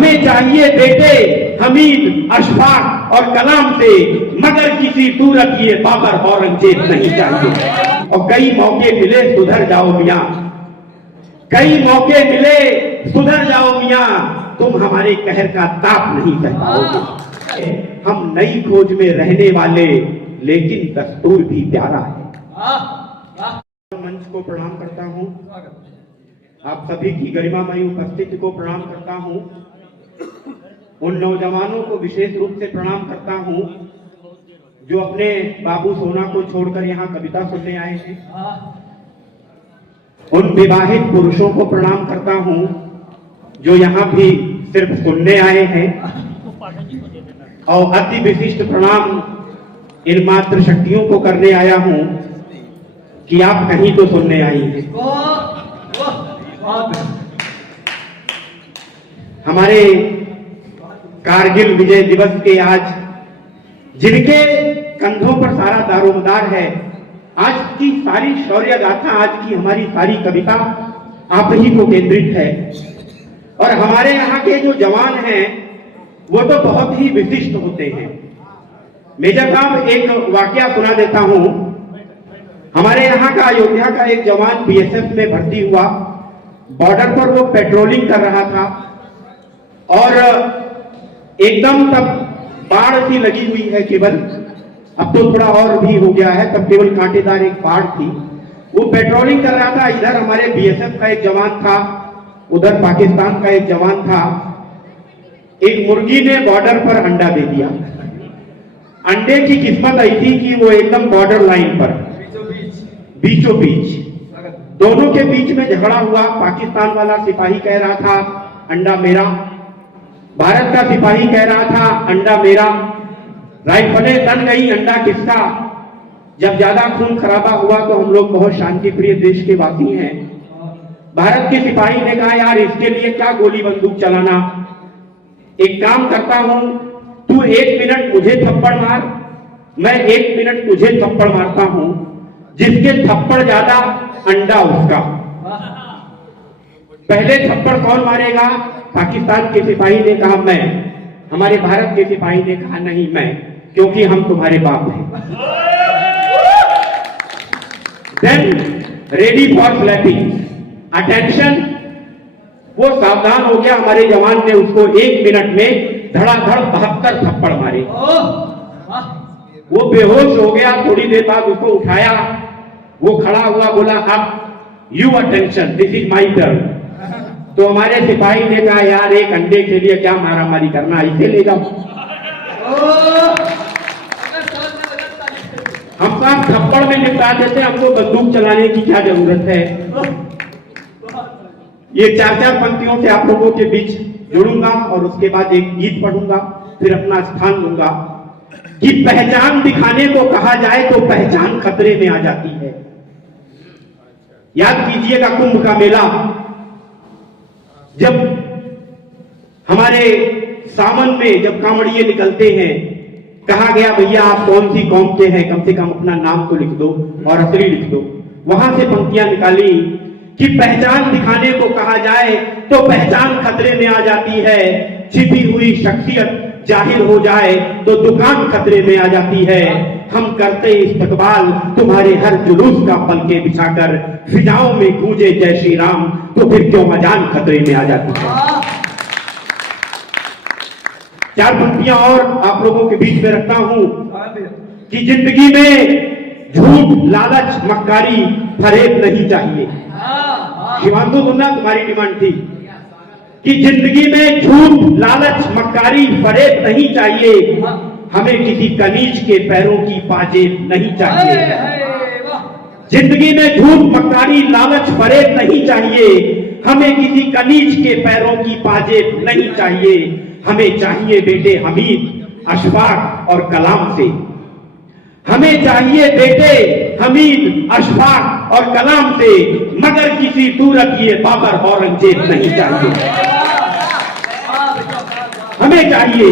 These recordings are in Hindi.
हमें चाहिए बेटे हमीद अशफाक और कलाम से, मगर किसी सूरत ये बाबर औरंगजेब नहीं चाहिए। और कई मौके मिले सुधर जाओ मियां, कई मौके मिले सुधर जाओ मियां, तुम हमारे कहर का ताप नहीं सह पाओगे। हम नई खोज में रहने वाले, लेकिन दस्तूर भी प्यारा है। मंच को प्रणाम करता हूं, आप सभी की गरिमामयी उपस्थिति को प्रणाम करता हूं, उन नौजवानों को विशेष रूप से प्रणाम करता हूं जो अपने बाबू सोना को छोड़कर यहाँ कविता सुनने आए हैं। उन विवाहित पुरुषों को प्रणाम करता हूं जो यहाँ भी सिर्फ सुनने आए हैं। और अति विशिष्ट प्रणाम इन मात्र शक्तियों को करने आया हूं कि आप कहीं तो सुनने आई हैं। हमारे कारगिल विजय दिवस के आज जिनके कंधों पर सारा दारोमदार है, आज की सारी शौर्य गाथा, आज की हमारी सारी कविता आप ही को केंद्रित है। और हमारे यहाँ के जो जवान हैं वो तो बहुत ही विशिष्ट होते हैं। मेजर साहब, एक वाकया सुना देता हूं। हमारे यहाँ का अयोध्या का एक जवान बीएसएफ में भर्ती हुआ, बॉर्डर पर वो पेट्रोलिंग कर रहा था और एकदम तब बाढ़ सी लगी हुई है केवल, अब तो थोड़ा और भी हो गया है, तब केवल कांटेदार एक बाढ़ थी। वो पेट्रोलिंग कर रहा था, इधर हमारे बीएसएफ का एक जवान था, उधर पाकिस्तान का एक जवान था। एक मुर्गी ने बॉर्डर पर अंडा दे दिया। अंडे की किस्मत ऐसी कि वो एकदम बॉर्डर लाइन पर बीचों बीच, दोनों के बीच में झगड़ा हुआ। पाकिस्तान वाला सिपाही कह रहा था अंडा मेरा, भारत का सिपाही कह रहा था अंडा मेरा। राइफलें तन गई, अंडा किसका। जब ज्यादा खून खराबा हुआ तो हम लोग बहुत शांति प्रिय देश के वासी हैं, भारत के सिपाही ने कहा यार इसके लिए क्या गोली बंदूक चलाना, एक काम करता हूं, तू 1 मिनट मुझे थप्पड़ मार, मैं 1 मिनट तुझे थप्पड़ मारता हूं, जिसके थप्पड़ ज्यादा अंडा उसका। पहले थप्पड़ कौन मारेगा? पाकिस्तान के सिपाही ने कहा मैं, हमारे भारत के सिपाही ने कहा नहीं मैं, क्योंकि हम तुम्हारे बाप हैं। Then ready for slapping, attention. वो सावधान हो गया, हमारे जवान ने उसको 1 मिनट में धड़ाधड़ 72 थप्पड़ मारे। वो बेहोश हो गया, थोड़ी देर बाद उसको उठाया, वो खड़ा हुआ, बोला अब you attention, this is my turn. तो हमारे सिपाही ने कहा यार एक अंडे के लिए क्या मारामारी करना, इसे ले जाओ। हम सब थप्पड़ में निपटा देते, हमको बंदूक चलाने की क्या जरूरत है। ये 4-4 पंक्तियों से आप लोगों के बीच जुड़ूंगा और उसके बाद एक गीत पढ़ूंगा, फिर अपना स्थान लूंगा। कि पहचान दिखाने को कहा जाए तो पहचान खतरे में आ जाती है। याद कीजिएगा कुंभ का मेला, जब हमारे सावन में जब कांवड़िए निकलते हैं, कहा गया भैया आप कौन सी कौम के हैं, कम से कम अपना नाम तो लिख दो और असली लिख दो। वहां से पंक्तियां निकाली कि पहचान दिखाने को कहा जाए तो पहचान खतरे में आ जाती है, छिपी हुई शख्सियत जाहिर हो जाए तो दुकान खतरे में आ जाती है। हम करते इस्तकबाल तुम्हारे हर जुलूस का पलके बिछाकर, फिजाओं में गूंजे जय श्री राम, तो फिर क्यों अजान खतरे में आ जाती है। 4 पंक्तियां और आप लोगों के बीच में रखता हूं कि जिंदगी में झूठ, लालच, मक्कारी, फरेब नहीं चाहिए। शिवांशु सुनना, तुम्हारी डिमांड थी कि जिंदगी में झूठ, लालच, मक्कारी, फरेब नहीं चाहिए, हमें किसी कनीज के पैरों की पाजेब नहीं चाहिए। जिंदगी में झूठ, मक्कारी, लालच, फरेब नहीं चाहिए, हमें किसी कनीज के पैरों की पाजेब नहीं चाहिए। हमें चाहिए बेटे हमीद अशफाक और कलाम से, हमें चाहिए बेटे हमीद अशफाक और कलाम से, मगर किसी सूरत ये बाबर औरंगजेब नहीं चाहिए। हमें चाहिए,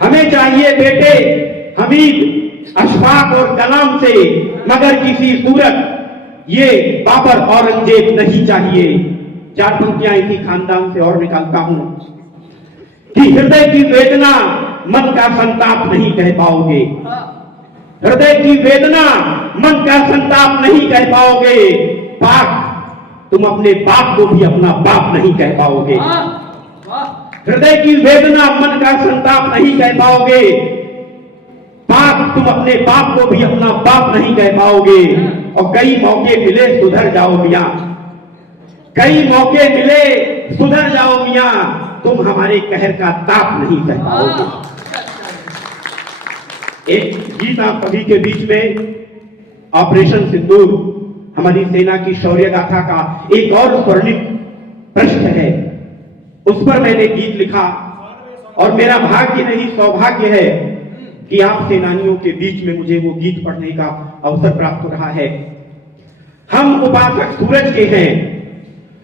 हमें चाहिए बेटे हमीद अशफाक और कलाम से, मगर किसी सूरत ये बाबर औरंगजेब नहीं चाहिए। 4 पंक्तियां इसी खानदान से और निकालता हूं कि हृदय की वेदना मन का संताप नहीं कह पाओगे। हृदय की वेदना मन का संताप नहीं कह पाओगे। पाप तुम अपने बाप को भी अपना बाप नहीं कह पाओगे। हृदय की वेदना मन का संताप नहीं कह पाओगे। पाप तुम अपने बाप को भी अपना बाप नहीं कह पाओगे। और कई मौके मिले सुधर जाओ मियां, कई मौके मिले सुधर जाओ मियां, तुम हमारे कहर का ताप नहीं सह पाओगे। एक गीत आप सभी के बीच में ऑपरेशन सिंदूर हमारी सेना की शौर्य गाथा का एक और स्वर्णिम पृष्ठ है, उस पर मैंने गीत लिखा और मेरा भाग्य नहीं सौभाग्य है कि आप सेनानियों के बीच में मुझे वो गीत पढ़ने का अवसर प्राप्त हो रहा है। हम उपासक सूरज के हैं,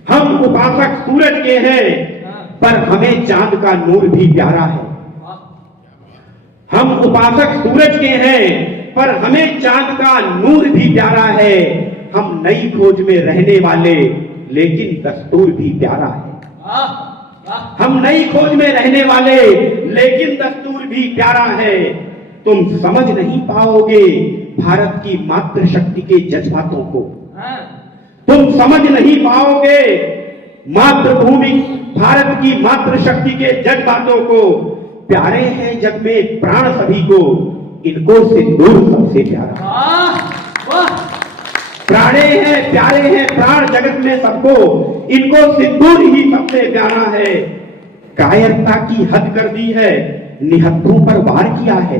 हम उपासक सूरज के हैं, पर हमें चांद का नूर भी प्यारा है। हम उपासक सूरज के हैं, पर हमें चांद का नूर भी प्यारा है। हम नई खोज में रहने वाले, लेकिन दस्तूर भी प्यारा है। हम नई खोज में रहने वाले, लेकिन दस्तूर भी प्यारा है। तुम समझ नहीं पाओगे भारत की मातृशक्ति के जज्बातों को, तुम समझ नहीं पाओगे मातृभूमि भारत की मातृशक्ति के जज्बातों को। प्यारे हैं जग में प्राण सभी को, इनको सिंदूर सबसे प्यारा। प्राणे हैं प्यारे हैं प्राण जगत में सबको, इनको सिंदूर ही सबसे प्यारा है। कायरता की हद कर दी है, निहत्थों पर वार किया है।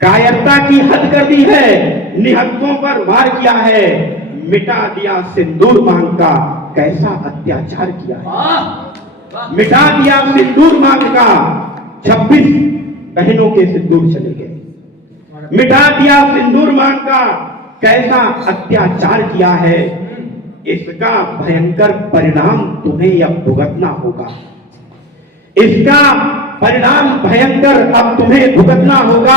कायरता की हद कर दी है, निहत्थों पर वार किया है। मिटा दिया सिंदूर मांग का, कैसा अत्याचार किया है। मिटा दिया सिंदूर मांग का, 26 बहनों के सिंदूर चले गए। मिटा दिया सिंदूर मांग का, कैसा अत्याचार किया है। इसका भयंकर परिणाम तुम्हें अब भुगतना होगा। इसका परिणाम भयंकर अब तुम्हें भुगतना होगा।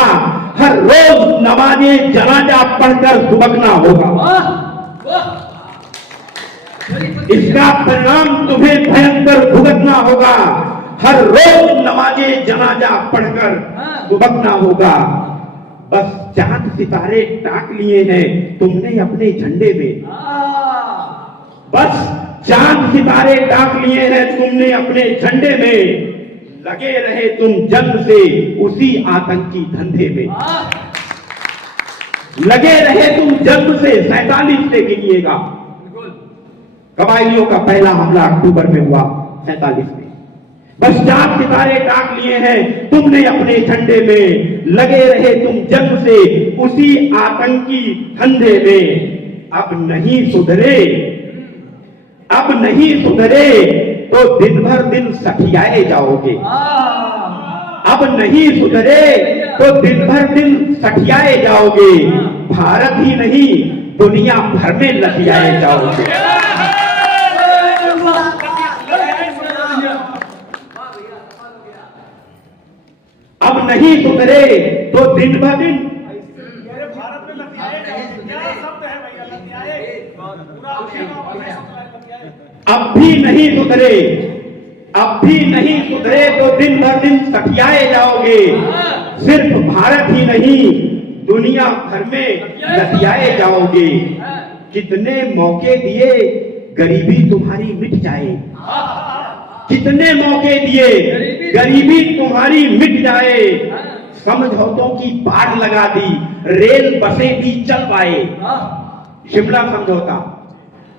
हर रोज नमाज़े जनाजा पढ़कर दुबकना होगा। इसका परिणाम तुम्हें भयंकर भुगतना होगा। हर रोज नमाज़े जनाजा पढ़कर दुबकना होगा। बस चांद सितारे टाक लिए हैं तुमने अपने झंडे में। बस चांद सितारे टाक लिए हैं तुमने अपने झंडे में। लगे रहे तुम जन्म से उसी आतंकी धंधे में। लगे रहे तुम जन्म से 47 से गिनिएगा। कबायलियों का पहला हमला अक्टूबर में हुआ 47 में। बस चांद सितारे टाक लिए हैं तुमने अपने झंडे में। लगे रहे तुम जन्म से उसी आतंकी धंधे में। अब नहीं सुधरे, अब नहीं सुधरे तो दिन भर दिन सठियाए जाओगे। अब नहीं सुधरे तो दिन भर दिन सठियाए जाओगे। भारत ही नहीं दुनिया भर में लठियाए जाओगे। अब नहीं सुधरे तो दिन ब दिन अब भी नहीं सुधरे, अब भी नहीं सुधरे तो दिन ब दिन सठियाए जाओगे। सिर्फ भारत ही नहीं दुनिया भर में लठियाए जाओगे। कितने मौके दिए गरीबी तुम्हारी मिट जाए। कितने मौके दिए गरीबी तुम्हारी मिट जाए। समझौतों की बाढ़ लगा दी, रेल बसें भी चल पाए। शिमला समझौता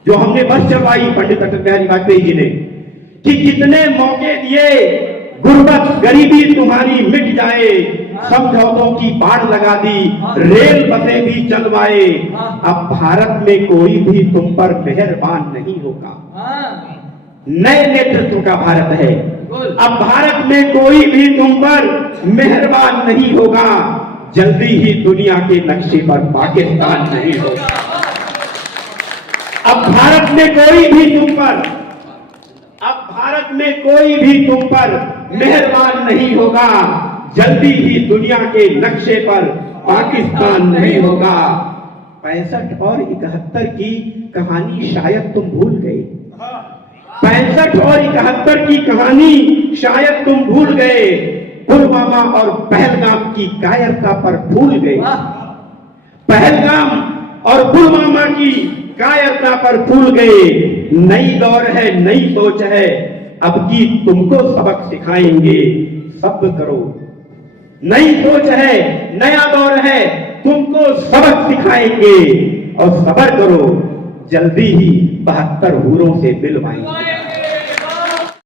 जो हमने बस चलवाई पंडित अटल बिहारी वाजपेयी जी ने, कि कितने मौके दिए गुर्बत गरीबी तुम्हारी मिट जाए। समझौतों की बाढ़ लगा दी, रेल बसें भी चलवाए। अब भारत में कोई भी तुम पर मेहरबान नहीं होगा। नए नेतृत्व का भारत है। अब भारत में कोई भी तुम पर मेहरबान नहीं होगा। जल्दी ही दुनिया के नक्शे पर पाकिस्तान नहीं होगा। अब भारत में कोई भी तुम पर, अब भारत में कोई भी तुम पर मेहरबान नहीं होगा। जल्दी ही दुनिया के नक्शे पर पाकिस्तान नहीं होगा। 65 और 71 की कहानी शायद तुम भूल गए। 65 और 71 की कहानी शायद तुम भूल गए, पुलवामा और पहलगाम की कायरता पर भूल गए। पहलगाम और पुलवामा की कायरता पर भूल गए। नई दौर है, नई सोच है, अब की तुमको सबक सिखाएंगे, सब्र करो। नई सोच है, नया दौर है, तुमको सबक सिखाएंगे और सब्र करो, जल्दी ही 72 हूरों से मिलवाएंगे।